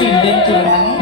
Sinden curang.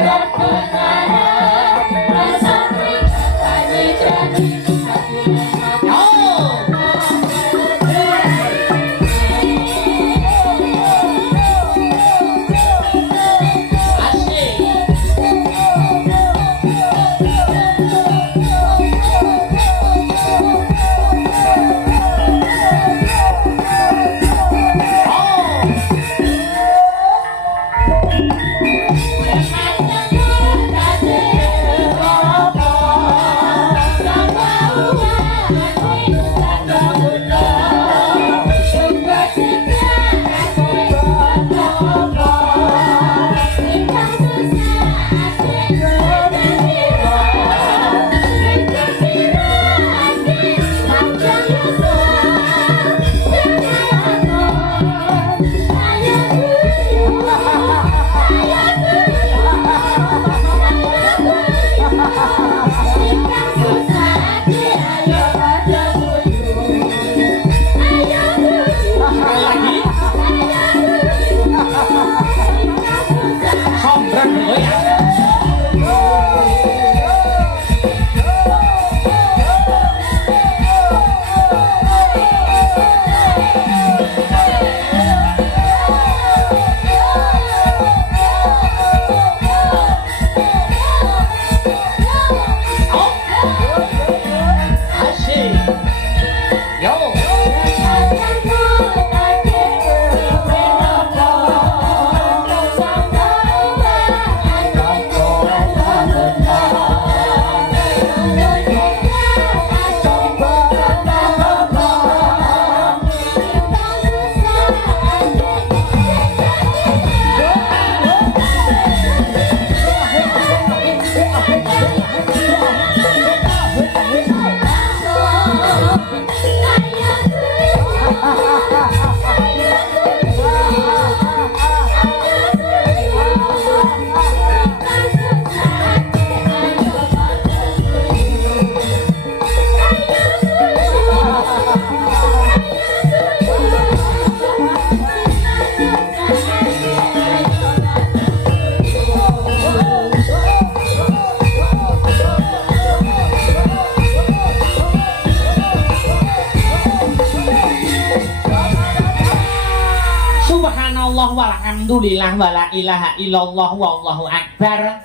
Alhamdulillah wala ilaha illallah wallahu akbar.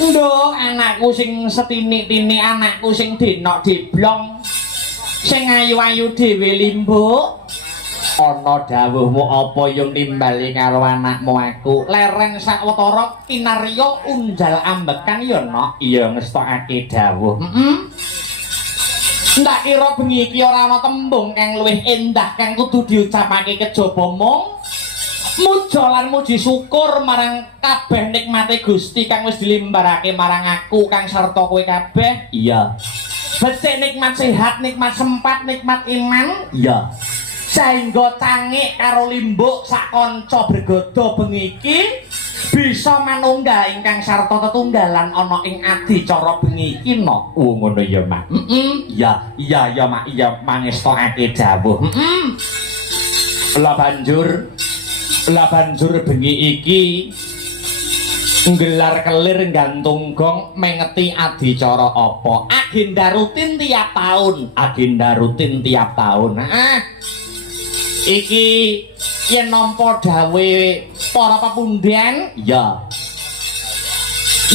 Nduk anakku sing setinik-tinik, anakku sing denok diblong, sing ayu-ayu dhewe limbuk. Ana dawuhmu apa yung nimbali karo anakmu aku? Lereng sawetara kinarya unjal ambekan ya nok. Iya ngestokake dawuh. Ndak kira bengi iki ora ana tembung kang luwih endah kang kudu diucapake kejaba mung muja lan muji syukur marang kabeh nikmate Gusti kang wis dilimbarake marang aku kang sarta kowe kabeh. Iya. Becik nikmat sehat, nikmat sempat, nikmat iman. Iya. Saengga cangik karo limbuk sak kanca bergodo bengi iki bisa manunggal ingkang sarta tetunggalan ana ing adicara bengi iki no. Ngono ya, Mak. Iya ya, Mak. Iya mangestokake dawuh. Lah banjur bengi iki nggelar kelir gantung gong mengeti adicara apa? Agenda rutin tiap tahun. Iki yen nampa dawe para pepundhen, ya.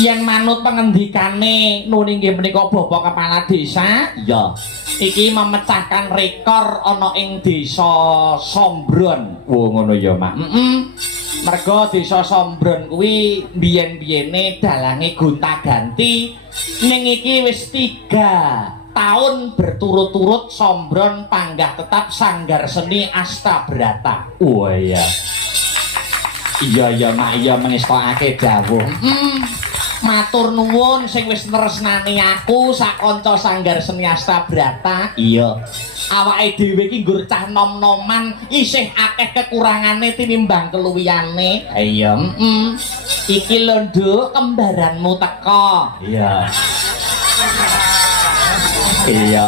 Yen manut pengendikane nuwun inggih menika Bapak Kepala Desa, ya. Iki memecahkan rekor ana ing Desa Sombron. Ngono ya, Mak. Merga Desa Sombron kuwi biyen-biyene dalange gonta-ganti ning iki wis 3 tahun berturut-turut Sombron panggah tetap Sanggar Seni Astabrata. Oh iya. Iya Mak, iya mengestokake dawuh. Matur nuwun sing wis tresnani aku sak kanca Sanggar Seni Astabrata. Iya. Awake dhewe iki nggur cah nom-noman isih akeh kekurangane tinimbang keluwihane. Iya, Iki lho, Nduk, kembaranmu teka. Iya. Iya.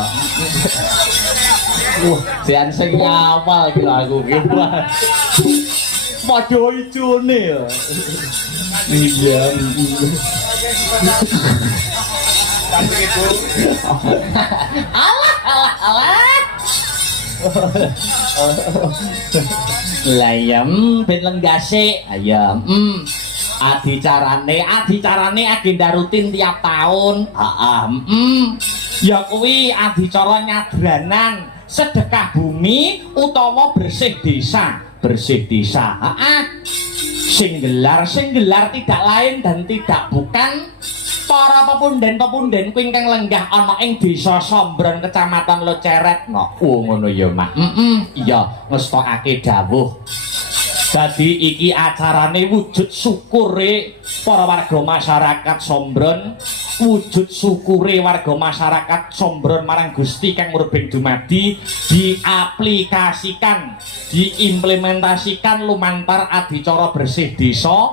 Jan sing awal iki aku ki. Padha ijone ya. Iya. Alah. Layem ben lenggase ayam. Adicarane agenda rutin tiap tahun. Ya kuwi adicara nyadranan sedekah bumi utawa bersih desa. Sing gelar tidak lain dan tidak bukan para pepunden ku ingkang lenggah ana ing Desa Sombron Kecamatan Loceret. Ngono ya, Mak. Iya, ngestokake dawuh. Dadi iki acarane wujud syukure para warga masyarakat Sombron, wujud syukure warga masyarakat Sombron marang Gusti kang murbeng dumadi diaplikasikan, diimplementasikan lumantar adicara bersih desa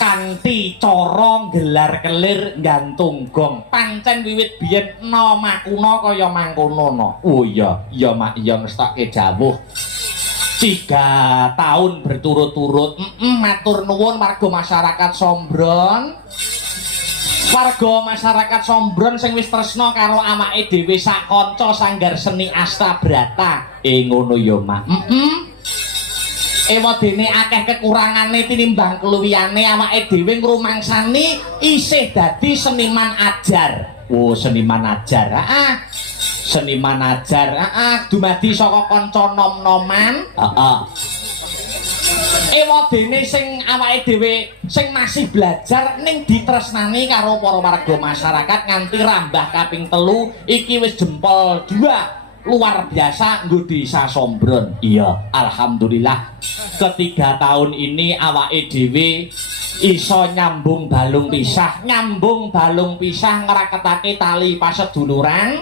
kanthi cara gelar kelir nggantung gong. Pancen wiwit biyen nama kuna kaya mangkono no. Oh iya, Mak, iya ngestokke dawuh. 3 tahun berturut-turut matur nuwun warga masyarakat Sombron. Warga masyarakat Sombron sing wis tresna karo awake dhewe sak kanca Sanggar Seni Astabrata. Ngono ya, Mak. Ewadene akeh kekurangane tinimbang keluwihane awake dhewe ngrumangsani isih dadi seniman ajar. Oh, seniman ajar. Seniman ajar, dumadi saka kanca nom-noman. Ewadene sing awake dhewe sing masih belajar ning ditresnani karo para warga masyarakat nganti rambah kaping 3 iki wis jempol 2 luar biasa nggo Desa Sombron. Iya, alhamdulillah. Ketiga tahun ini awake dhewe iso nyambung balung pisah ngraketake tali paseduluran,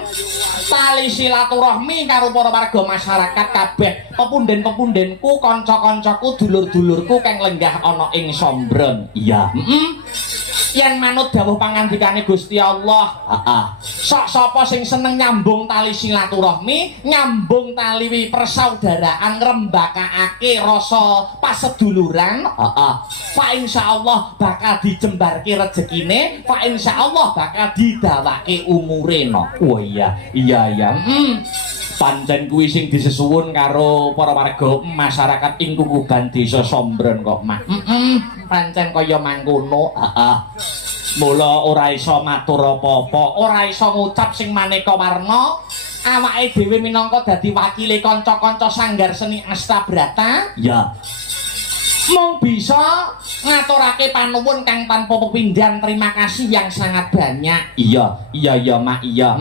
tali silaturahmi karo para warga masyarakat kabeh, pepunden-pepundenku, kanca-kancaku, dulur-dulurku kang lenggah ana ing Sombron. Iya, yen manut dawuh pangandikane Gusti Allah, sok sapa sing seneng nyambung tali silaturahmi, nyambung tali persaudaraan, ngrembakake rasa paseduluran, Pak insyaallah bakal dijembarke rezekine, Pak insyaallah bakal didawake umure no. Oh iya. Pancen kuwi sing disesuwun karo para warga masyarakat ing Kukuban Desa Sombron kok, Mak. Pancen kaya mangkono. Mula ora iso matur apa-apa, ora iso ngucap sing maneka warna. Awake dhewe minangka dadi wakile kanca-kanca Sanggar Seni Astabrata. Ya. Mung bisa ngaturake panuwun kang tanpa pepindhan. Terima kasih yang sangat banyak. Iya, Mak, iya.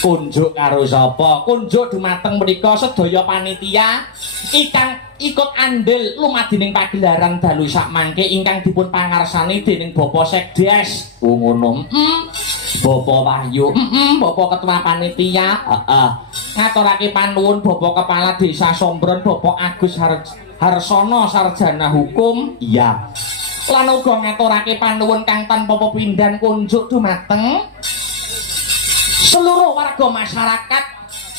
Kunjuk karo sapa? Kunjuk dumateng mriku sedaya panitia ingkang ikut andil lumadining pagelaran dalu sak mangke ingkang dipun pangarsani dening Bapak Sekdes. Ngono. Bapak Wahyu, Bapak Ketua Panitia. Ngaturake panuwun Bapak Kepala Desa Sombron, Bapak Agus Harsono Sarjana Hukum. Iya. Lan uga ngaturake panuwun kang tanpa pepindhan kunjuk dumateng seluruh warga masyarakat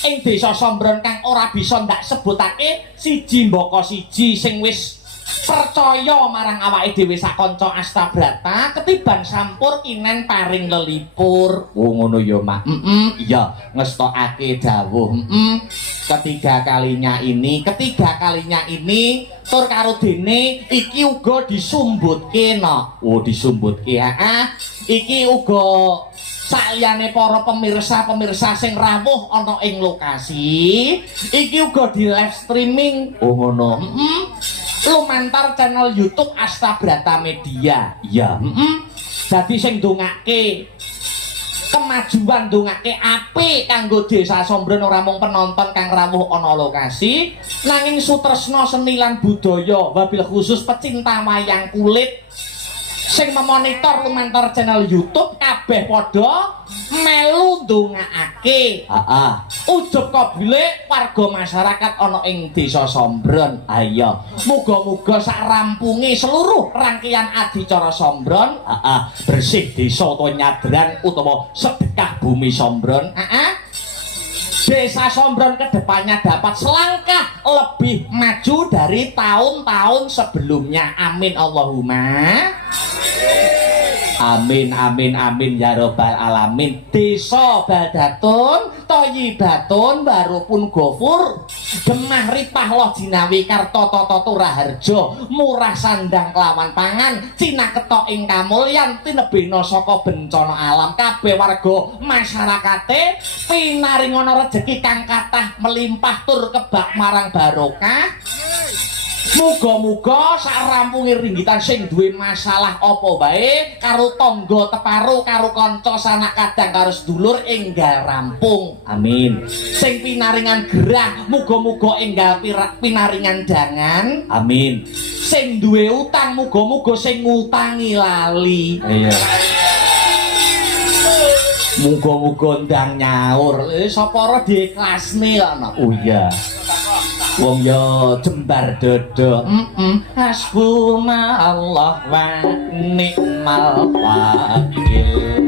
ing Desa Sombron kang ora bisa ndak sebutake siji mbaka siji sing wis percaya marang awake dhewe sakanca Astabrata ketiban sampur kinen paring lelipur. Oh ngono ya, Mak. Iya, ngestokake dawuh. Ketiga kalinya ini tur karo dene iki uga disumbutke no. Oh disumbutke. Iki uga saliyane para pemirsa sing rawuh ana ing lokasi, iki uga di live streaming. Oh ngono. Lumantar channel YouTube Astabrata Media. Iya. Dadi sing ndongake kemajuan, ndongake apik kanggo Desa Sombron ora mung penonton kang rawuh ana lokasi, nanging sutresna seni lan budaya, wabil khusus pecinta wayang kulit sing memonitor lumantar channel YouTube kabeh padha melu ndongaake. Ujug kabile warga masyarakat ana ing Desa Sombron. Ayo, muga-muga sak rampunge seluruh rangkaian adicara Sombron, bersih desa utawa nyadran utawa sedekah bumi Sombron, Desa Sombron kedepannya dapat selangkah lebih maju dari tahun-tahun sebelumnya. Amin Allahumma. Amin amin amin ya robbal alamin. Desa Baldatun Thayyibatun Barokun Ghafur Gemah Ripah Loh Jinawi Karta Tata Turaharja murah sandang kelawan pangan Cina ketok ing kamulyan tinebena saka bencana alam kabeh warga masyarakate pinaringana rejeki kang kathah melimpah tur kebak marang barokah. Muga-muga sarampunge ringgitan sing duwe masalah apa bae karo tangga teparo karo kanca sanak kadang karo sedulur enggal rampung. Amin. Sing pinaringan gerah muga-muga enggal pinaringan dangan. Amin. Sing duwe utang muga-muga sing ngutangi lali. Iya. Muga-muga ndang nyaur. Sapa ora diikhlasne ana. Oh iya. Wong yo jembar dodo. Hasbuna Allah wa ni'mal wakil.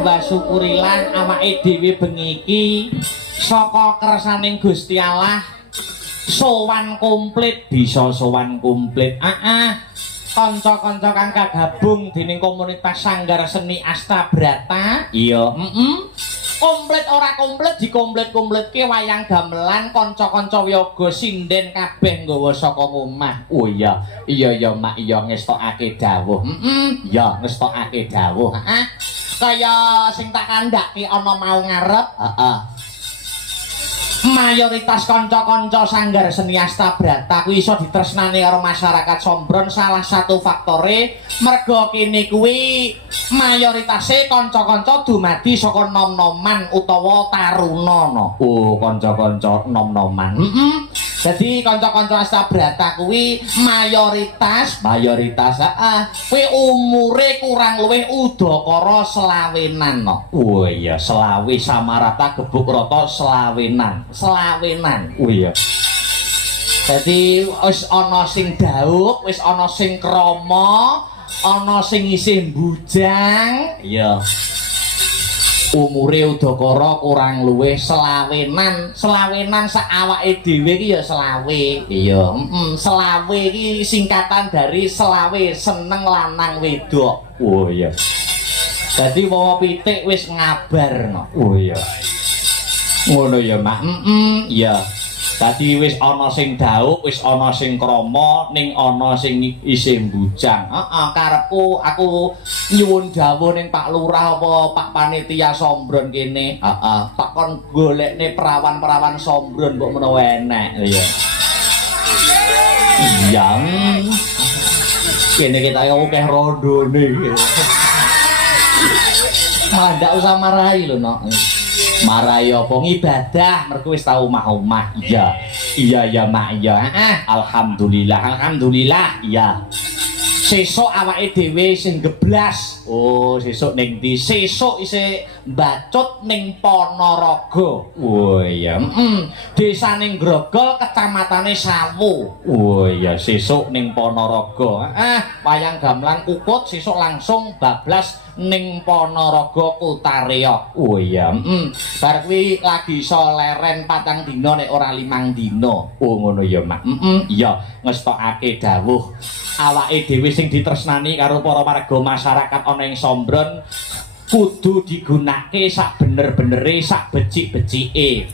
Mbah syukurilah awake dhewe bengi iki saka kersaning Gusti Allah sowan komplit bisa sowan komplit. Kanca-kanca kang kagabung dening komunitas Sanggar Seni Astabrata. Iya, komplit ora komplit dikomplit-komplitke wayang gamelan kanca-kanca wiyaga sinden kabeh nggawa saka omah. Oh iya, iya Mak, iya ngestokake dawuh. Ya ngestokake dawuh. Kaya sing tak kandhake ana mau ngarep. Mayoritas kanca-kanca Sanggar Seni Astabrata kuwi iso ditresnani karo masyarakat Sombron. Salah satu faktore merga kene kuwi mayoritasé kanca-kanca dumadi saka nom-noman utawa taruna. Oh, kanca-kanca nom-noman. Jadi kanca-kanca Astabrata kuwi mayoritas kuwi umure kurang luwih udakara selawenan. Oh iya, selawe samarata gebuk rata selawenan. Oh iya. Jadi wis ana sing dauk, wis ana sing krama, ana sing isih bujang. Iya. Umure udakara kurang luwih selawenan sak awake dhewe iki ya selawe. Iya, selawe iki singkatan dari selawe seneng lanang wedok. Oh iya. Dadi wawa pitik wis ngabarno. Oh iya. Ngono ya Mak. Iya. Dadi wis ana sing dauk, wis ana sing krama, ning ana sing isih bujang. Karepku aku nyuwun dawuh ning Pak Lurah apa Pak Panitia Sombron kene. Tak kon golekne perawan-perawan Sombron kok menawa enek. Iya. Iya. Kene kita akeh rondone. Ndak usah marahi lho, Nok. Marahi apa ngibadah mergo wis tau omah-omah. Iya ya Mak, iya. Alhamdulillah. Iya. Sesuk awake dhewe sing geblas. Oh, sesuk ning ndi? Sesuk isih mbacut ning Ponorogo. Oh iya. Desane Grogol, kecamatane Sawu. Oh iya, sesuk ning Ponorogo. Wayang gamelan Kukut sesuk langsung bablas ning Ponorogo Kutareok. Oh iya. Bar kuwi lagi iso leren 4 dina nek ora 5 dina. Oh ngono ya Mak. Iya, ngestokake dawuh. Awake dhewe sing ditresnani karo para warga masyarakat ana ing Sombron kudu digunakake sak bener-benere, sak becik-becike.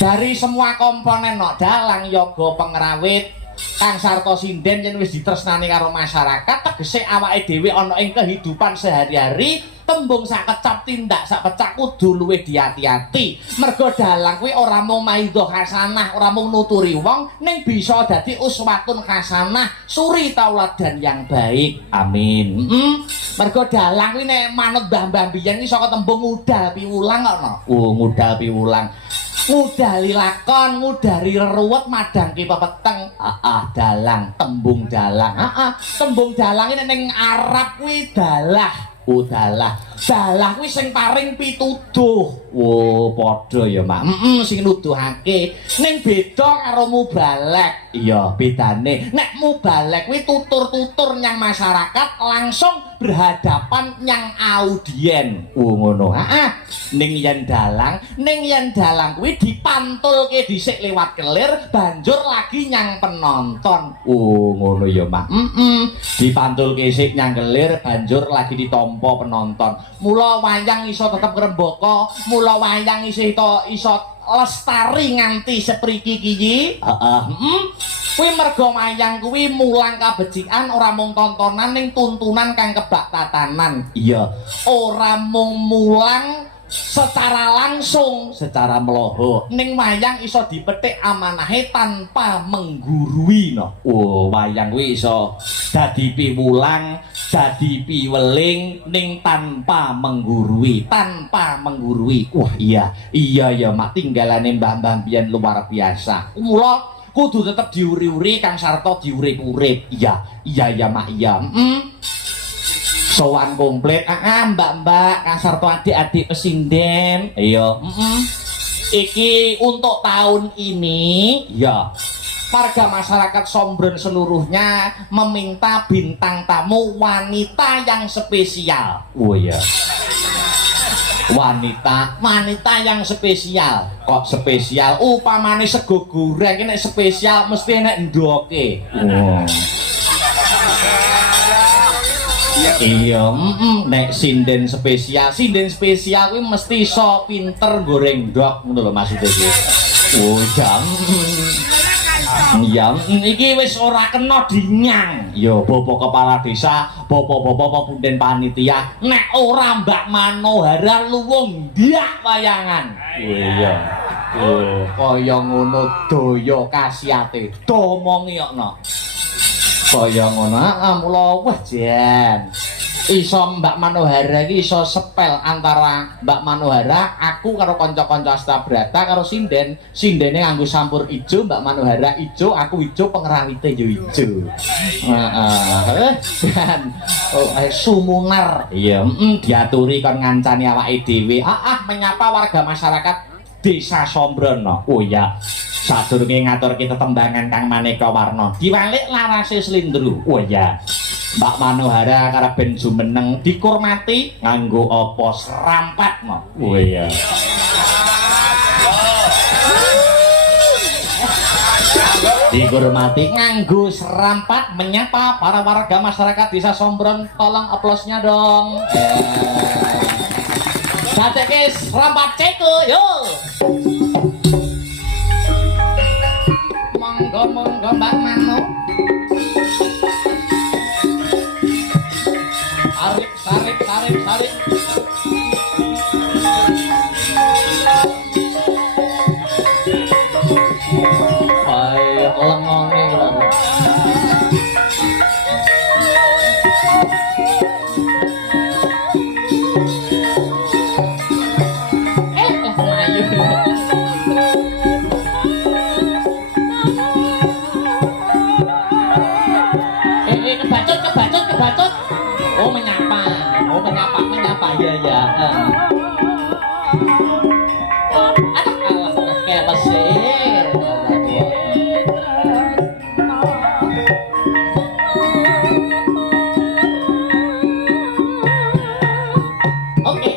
Dari semua komponen nok dalang, yoga, pengrawit, kang sarta sinden yen wis ditresnani karo masyarakat tegese awake dhewe ana ing kehidupan sehari-hari tembung sak kecap tindak sak pecak kudu luwih diati-ati. Mergo dalang kuwi ora mung maidhah hasanah, ora mung nuturi wong, ning bisa dadi uswatun hasanah, suri tauladan yang baik. Amin. Mergo dalang kuwi nek manut mbah-mbah biyen iki saka tembung ngudal piwulang ana. Oh, ngudal piwulang. Ngudali lakon, ngudari reruwet, madangke pepeteng. Dalang, tembung dalang. Tembung dalang ini ning Arab kuwi dalah. Dalah kuwi sing paring pituduh. Oh, padha ya Mak. Sing nuduhake. Ning beda karo mubalek. Iya, bedane. Nek mubalek kuwi tutur-tutur nyang masyarakat langsung berhadapan nyang audien. Oh ngono. Ning yen dalang kuwi dipantulke dhisik lewat kelir, banjur lagi nyang penonton. Oh ngono ya Mak. Dipantulke sik nyang kelir, banjur lagi ditampa penonton. Mula wayang iso tetep ngrembaka, mula wayang iso lestari nganti sepriki iki. Kuwi merga wayang kuwi mulang kabecikan, ora mung tontonan ning tuntunan kang kebak tatanan. Iya, ora mung mulang secara langsung, secara mloho. Ning wayang iso dipetik amanahe tanpa menggurui no. Oh, wayang kuwi iso dadi piwulang, dadi piweling ning tanpa menggurui, Wah, iya ya Mak, tinggalane mbah-mbah biyen luar biasa. Mula kudu tetep diuri-uri kang sarta diurip-urip. Iya ya Mak, iya. Sowan komplit, mbak-mbak, kang sarta adik-adik pesinden. Iya. Iki untuk tahun ini, ya. Warga masyarakat Sombron seluruhnya meminta bintang tamu wanita yang spesial. Oh iya. wanita yang spesial. Kok spesial? Upamane sego goreng nek spesial mesti nek ndoke. Iya, nek sinden spesial kuwi mesti iso pinter goreng ndok ngono lho maksude iki. Oh, jam. Ya, iki wis ora kena dinyang. Ya Bapak Kepala Desa, Bapak-bapak punden panitia, nek ora Mbak Manohara luwung ndak wayangan. Oh iya. Oh, kaya ngono daya kasiate. Domongi kokno. Kaya ngono, mula wah jen. Iso Mbak Manohara iki iso sepel antara Mbak Manohara, aku karo kanca-kanca Astabrata karo sindene nganggo sampur ijo, Mbak Manohara ijo, aku ijo, pengerawite yo ijo. Heeh. Dan sumunar. Iya, diaturi kon ngancani awake dhewe. Menyapa warga masyarakat Desa Sombron. Oh ya. Sadurunge ngaturke tetembangan kang maneka warna, diwalik larase slindru. Oh ya. Mbak Manohara karo ben jumeneng dikurmati nganggo apa serampat mo. Oh iya. Dihormati nganggo serampat menyapa para warga masyarakat Desa Sombron. Tolong aplausnya dong. Batek serampat ceko yo. Monggo Mbak Mano. Sarip. Lengone lho. Kebacut. Oh menyapa. Ya. Alah keles sih. Oke.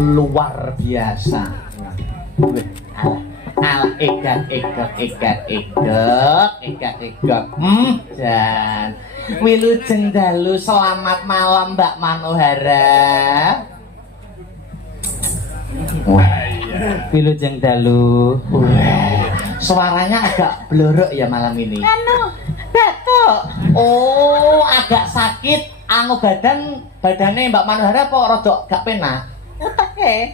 Luar biasa. Egak. Dan wilujeng dalu, selamat malam Mbak Manohara. Wilujeng dalu. Suaranya agak blorok ya malam ini. Batuk. Oh, agak sakit. Badannya Mbak Manohara kok rodok gak penak. Oke.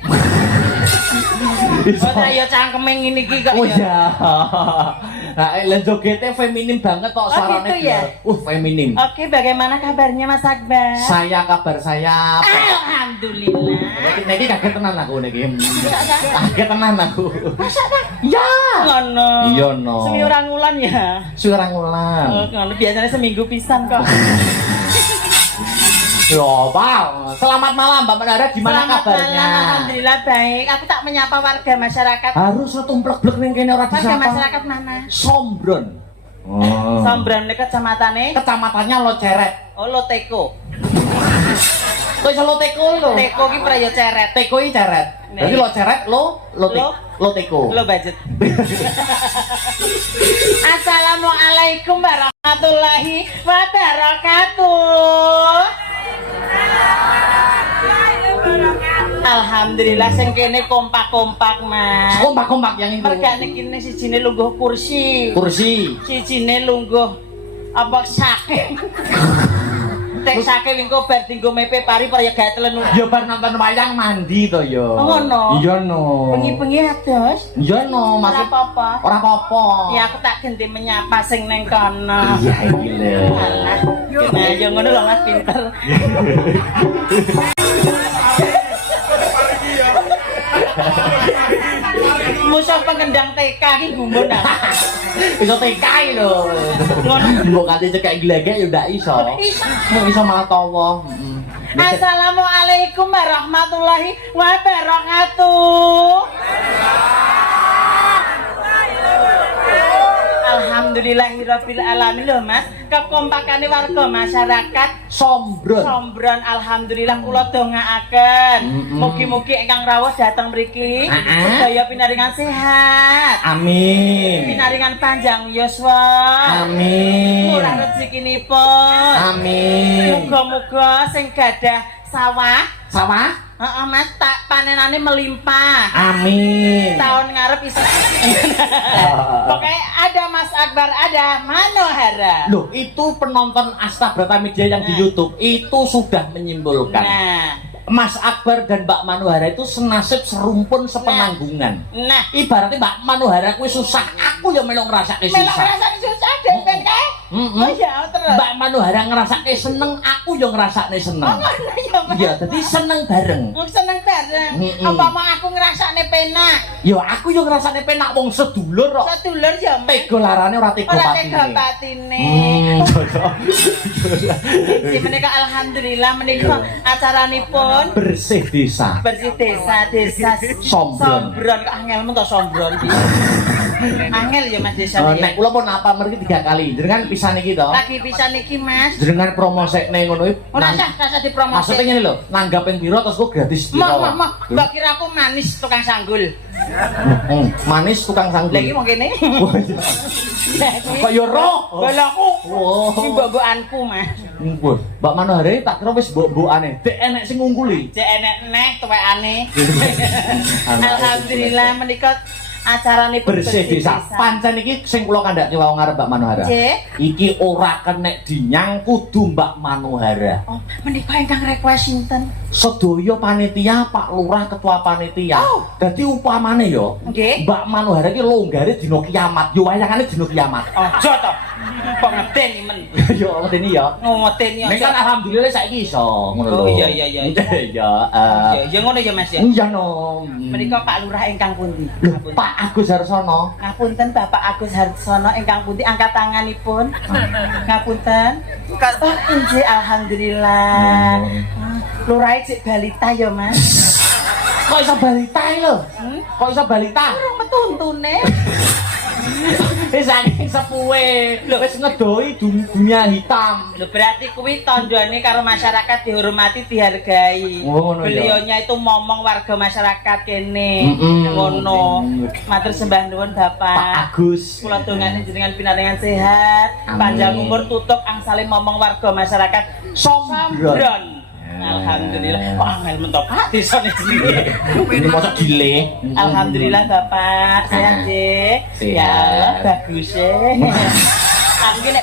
Soalnya ya cangkeme ngene iki kok. Oh ya. Nah, jogetnya feminim banget kok suaranya. Gitu ya? Feminim. Oke, bagaimana kabarnya Mas Akbar? Kabar saya alhamdulillah. Niki kaget tenan aku niki. Kaget tenan aku. Masa ta? Ya. Ngono. Iya no. Semiurang wulan ya. Semiurang wulan. Oh, ngono biasanya seminggu pisan kok. Yo, Bang. Selamat malam Mbak Manohara, gimana kabarnya? Malam, alhamdulillah baik. Aku tak menyapa warga masyarakat. Harus tumplek-blek ning kene ora disapa. Warga masyarakat mana? Sombron. Oh. Sombron nek kecamatannya? Kecamatannya Loceret. Oh, Loteko. Kok iso Loteko lho? Teko ki prayo ceret. Teko iki ceret. Berarti lo ceret, lo teko. Lo budget. Assalamualaikum warahmatullahi wabarakatuh. Alhamdulillah sing kene kompak-kompak, Mas. Kompak-kompak yang itu. Mergane kene sijine lungguh kursi. Sijine lungguh apa saking. Tek saking engko bar dinggo mepe pari para ya gatelen. Ya bar nonton wayang mandi to ya. Ngono. Iya no. Bengi-bengi ados. Iya no, Mas. Ora apa-apa. Ora apa-apa. Ya aku tak ganti menyapa sing ning kono. Iya iki lho. Alah. Nah, yo ngono lho Mas pinter. Musuh pengendang TK iki gumun ah. Iso TK lho. Ngono. Mbok kate cekak glegek ya ndak iso. Iso malah tawa. Assalamualaikum warahmatullahi wabarakatuh. Alhamdulillahirabbil alamin lho Mas. Kekompakane warga masyarakat Sombron alhamdulillah kula dongaaken. Mugi-mugi ingkang rawuh dhateng mriki sedaya pinaringan sehat. Amin. Pinaringan panjang yuswa. Amin. Murah rezekinipun. Amin. Muga-muga sing gadah sawah heeh Mas tak panenane melimpah. Amin. Tahun ngarep iso. Pokoknya ada Mas Akbar, ada Manohara. Loh, itu penonton Asta Brata Media yang di YouTube itu sudah menyimpulkan. Nah, Mas Akbar dan Mbak Manohara itu senasib serumpun sepenanggungan. Nah, Ibaratnya Mbak Manohara kuwi susah, aku yang melu ngrasake susah. melu ngrasake susah den ben kae. Oh iya, terus. Mbak Manohara ngrasake seneng, aku yang ngrasake seneng. Oh ngono ya, Mas. Iya, dadi seneng bareng. Seneng bareng. Apa mau aku ngrasakne penak? Ya aku yang ngrasake penak wong sedulur kok. Sedulur ya, Mas. Tega larane ora tega Ora patine. tega patine. Iki menika alhamdulillah menika acaranipun Bersih desa. bersih desa Sombron. Sombron kok angel men to sombron iki. Angel ya Mas desa iki. Nek kula pun apa mriki 3 kali. Jenengan pisan iki to. Lagi pisan iki Mas. Jenengan promosekne ngono iki. Ora sah dipromosi. Maksudnya ngene lho, nanggap ping pira terus kok gratis pira. Mbak kira aku manis tukang sanggul. Manis tukang sanggul. Lah iki mung kene. Kok yo roh. Balaku. Oh. Iki mbok-mbokanku Mas. Wah, Mbak Manohara tak kira wis mbok-mbokane. Dek enek sing ngungkuli. Cek enek neh tuwekane. Alhamdulillah menika acaranipun Bersih desa. Pancen iki sing kula kandhake wau ngarep Mbak Manohara. Iki ora kenek dinyang kudu Mbak Manohara. Oh, menika ingkang request sinten? Sedaya panitia, Pak Lurah ketua panitia. Dadi upamane yo, Mbak Manohara iki longgare dina kiamat. Yo wayangane dina kiamat. Aja to. Kok ngedeni men. Yo ngedeni ya. Ngedeni ya. Nek kan alhamdulillah saiki iso ngono lho. Oh iya. Ya, Ya ngono ya Mas ya. iya no. Menika Pak Lurah ingkang pundi? Pak Agus Harsono. Ngapunten Bapak Agus Harsono ingkang pundi angkat tanganipun. Ngapunten. Oh, injih alhamdulillah. Lurah cek balita ya Mas. Kok iso balita lho? Kok iso balita? Urung metuntune. Wis saking sepuhe. Lho wis ngedoi dunia hitam. Lho berarti kuwi tandane karo masyarakat dihormati, dihargai. Oh, ngono ya. Beliaunya itu momong warga masyarakat kene. Ngono. Matur sembah nuwun Pak Bapak. Agus. Kula dongane jenengan pinaringan sehat, panjang umur tutuk angsale momong warga masyarakat Sombron. Alhamdulillah. Wah, angel mentok ati sone iki. Ini mosok dile. Alhamdulillah Bapak, sehat nggih. Sehat. Ya, bagus. Aku ki nek